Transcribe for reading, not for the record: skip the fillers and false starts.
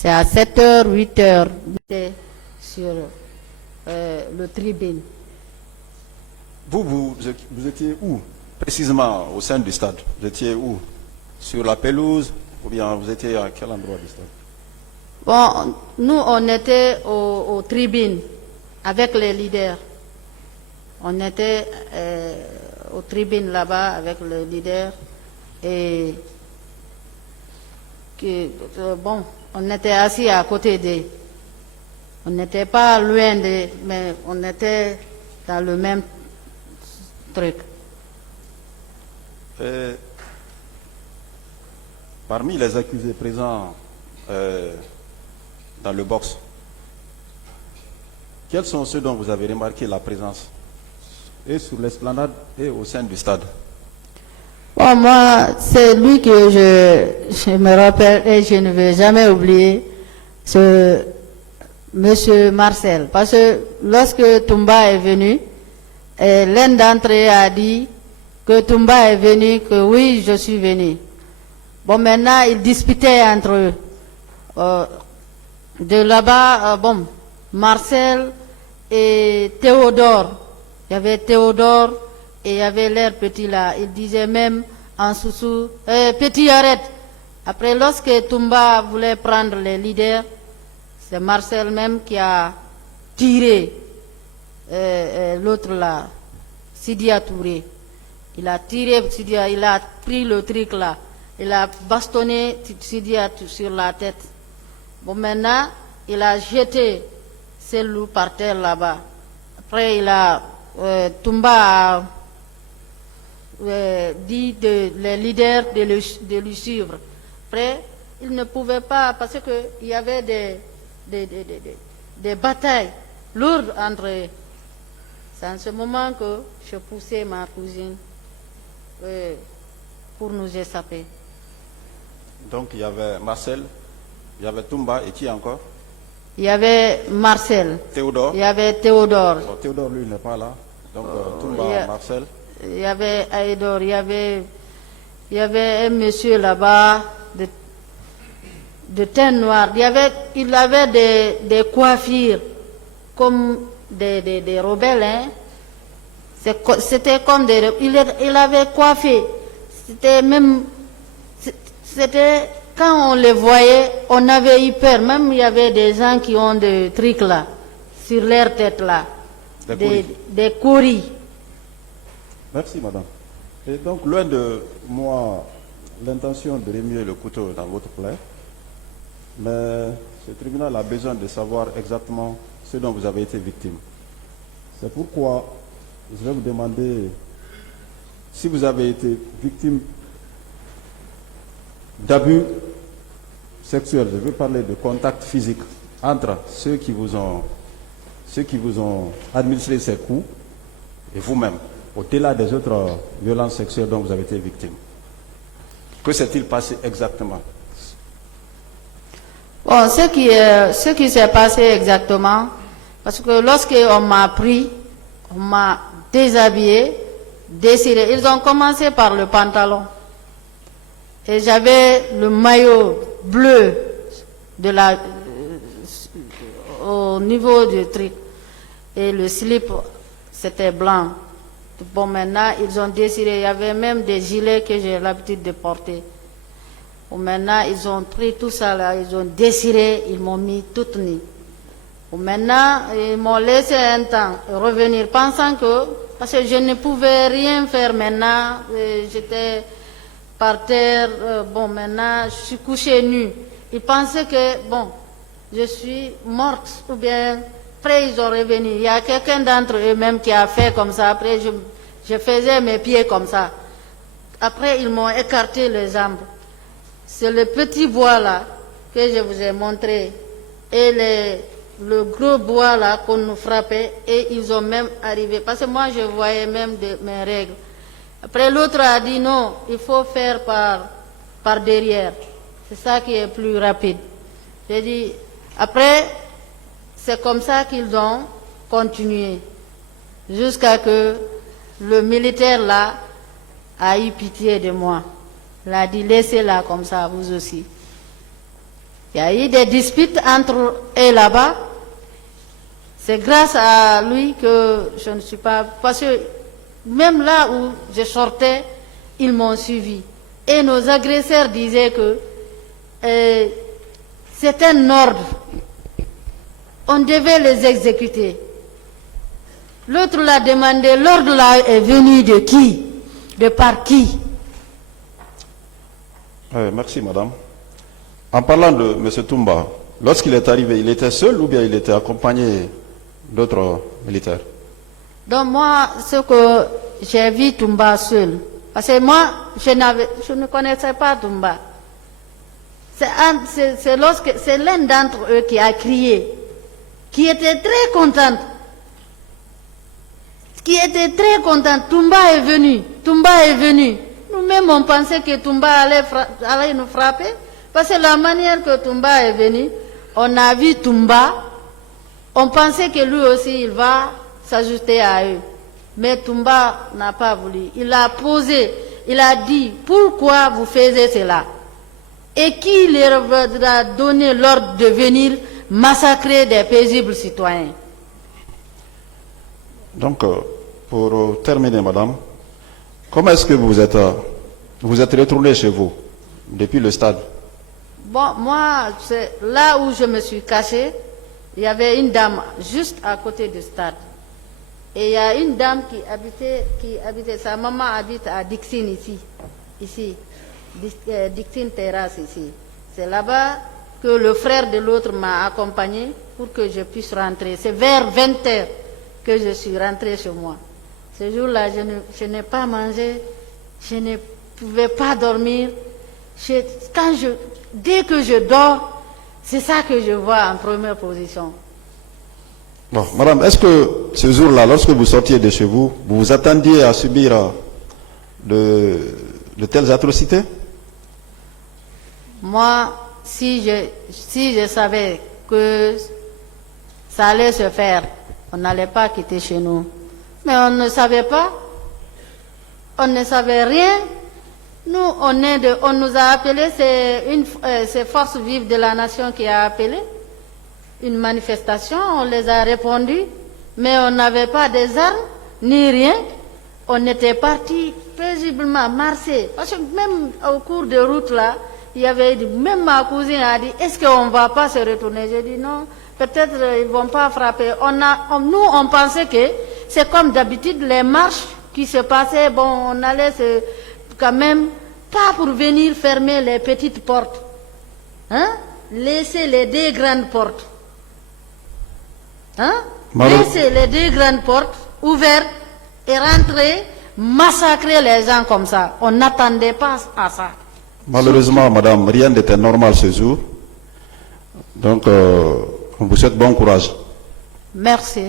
C'est à 7h, 8h, sur le tribune. Vous étiez où précisément au sein du stade? Vous étiez où? Sur la pelouse ou bien vous étiez à quel endroit du stade? Bon, nous, on était aux tribunes avec les leaders. On était aux tribunes là-bas avec les leaders et bon, on était assis à côté d'eux. On n'était pas loin d'eux, mais on était dans le même truc. Et parmi les accusés présents dans le box, quels sont ceux dont vous avez remarqué la présence et sur l'esplanade et au sein du stade? Bon, moi, c'est lui que je me rappelle et je ne vais jamais oublier, ce monsieur Marcel. Parce que lorsque Toumba est venu, l'un d'entre eux a dit que Toumba est venu, que oui, je suis venu. Bon, maintenant, ils disputaient entre eux. De là-bas, bon, Marcel et Théodore. Il y avait Théodore et il y avait l'air petit là. Il disait même en sous petit, arrête. Après, lorsque Toumba voulait prendre les leaders, c'est Marcel même qui a tiré l'autre là, Sidia Touré. Il a tiré Sidia, il a pris le truc là. Il a bastonné Sidia sur la tête. Bon, maintenant, il a jeté ses loups par terre là-bas. Après, il a Toumba a dit les leaders de lui suivre. Après, il ne pouvait pas, parce qu'il y avait des batailles lourdes entre eux. C'est en ce moment que je poussais ma cousine pour nous échapper. Donc il y avait Marcel, il y avait Toumba et qui encore? Il y avait Marcel. Théodore. Il y avait Théodore. Bon, Théodore, lui, n'est pas là. Donc Toumba, Marcel. Il y avait Aïdor, il y avait un monsieur là-bas de teint noir. Il avait des coiffures comme des rebelles. Hein. C'était comme il avait coiffé. C'était quand on les voyait, on avait eu peur. Même il y avait des gens qui ont des trucs là, sur leur tête là. Des couris. Merci, madame. Et donc, loin de moi, l'intention de remuer le couteau dans votre plaie, mais ce tribunal a besoin de savoir exactement ce dont vous avez été victime. C'est pourquoi je vais vous demander si vous avez été victime d'abus sexuels. Je veux parler de contact physique entre ceux qui vous ont administré ces coups et vous-même, au-delà des autres violences sexuelles dont vous avez été victime. Que s'est-il passé exactement? Bon, ce qui s'est passé exactement, parce que lorsqu'on m'a pris, on m'a déshabillé, déchiré. Ils ont commencé par le pantalon. Et j'avais le maillot bleu au niveau du truc. Et le slip, c'était blanc. Bon, maintenant, ils ont déchiré. Il y avait même des gilets que j'ai l'habitude de porter. Bon, maintenant, ils ont pris tout ça là, ils ont déchiré, ils m'ont mis toute nue. Bon, maintenant, ils m'ont laissé un temps revenir, pensant que, parce que je ne pouvais rien faire maintenant, j'étais par terre, bon, maintenant, je suis couchée nue. Ils pensaient que, bon, je suis morte, ou bien, après ils ont revenu. Il y a quelqu'un d'entre eux-mêmes qui a fait comme ça, après je faisais mes pieds comme ça. Après, ils m'ont écarté les jambes. C'est le petit bois là que je vous ai montré et le gros bois là qu'on nous frappait et ils ont même arrivé. Parce que moi je voyais même mes règles. Après l'autre a dit non, il faut faire par derrière. C'est ça qui est plus rapide. J'ai dit, après c'est comme ça qu'ils ont continué. Jusqu'à que le militaire là a eu pitié de moi. Il a dit, laissez-la comme ça, vous aussi. Il y a eu des disputes entre eux et là-bas. C'est grâce à lui que je ne suis pas... Parce que même là où je sortais, ils m'ont suivi. Et nos agresseurs disaient que c'est un ordre. On devait les exécuter. L'autre l'a demandé, l'ordre là est venu de qui? De par qui? Merci, madame. En parlant de M. Toumba, lorsqu'il est arrivé, il était seul ou bien il était accompagné d'autres militaires? Donc moi, ce que j'ai vu Toumba seul, parce que moi, je ne connaissais pas Toumba. C'est l'un d'entre eux qui a crié, qui était très contente. Toumba est venu. Nous-mêmes, on pensait que Toumba allait nous frapper. Parce que la manière que Toumba est venu, on a vu Toumba, on pensait que lui aussi, il va s'ajouter à eux. Mais Toumba n'a pas voulu. Il a posé, il a dit, pourquoi vous faites cela? Et qui leur a donné l'ordre de venir massacrer des paisibles citoyens? Donc, pour terminer, madame, comment est-ce que vous êtes retourné chez vous depuis le stade? Bon, moi, c'est là où je me suis caché, il y avait une dame juste à côté du stade. Et il y a une dame qui habitait, sa maman habite à Dixine ici, Dixine Terrasse ici. C'est là-bas que le frère de l'autre m'a accompagné pour que je puisse rentrer. C'est vers 20h que je suis rentrée chez moi. Ce jour-là, je n'ai pas mangé, je ne pouvais pas dormir. Dès que je dors, c'est ça que je vois en première position. Bon, madame, est-ce que ce jour-là, lorsque vous sortiez de chez vous, vous vous attendiez à subir de telles atrocités? Moi, si je savais que ça allait se faire, on n'allait pas quitter chez nous. Mais on ne savait pas. On ne savait rien. Nous, on nous a appelés, c'est Force Vive de la Nation qui a appelé. Une manifestation, on les a répondu. Mais on n'avait pas des armes, ni rien. On était partis paisiblement marcher. Parce que même au cours de route là, il y avait, même ma cousine a dit, est-ce qu'on ne va pas se retourner? J'ai dit non, peut-être ils ne vont pas frapper. Nous, on pensait que c'est comme d'habitude, les marches qui se passaient, bon, on allait quand même, pas pour venir fermer les petites portes. Hein? Laisser les deux grandes portes. Hein? Laisser les deux grandes portes ouvertes et rentrer, massacrer les gens comme ça. On n'attendait pas à ça. Malheureusement, madame, rien n'était normal ce jour. Donc, on vous souhaite bon courage. Merci.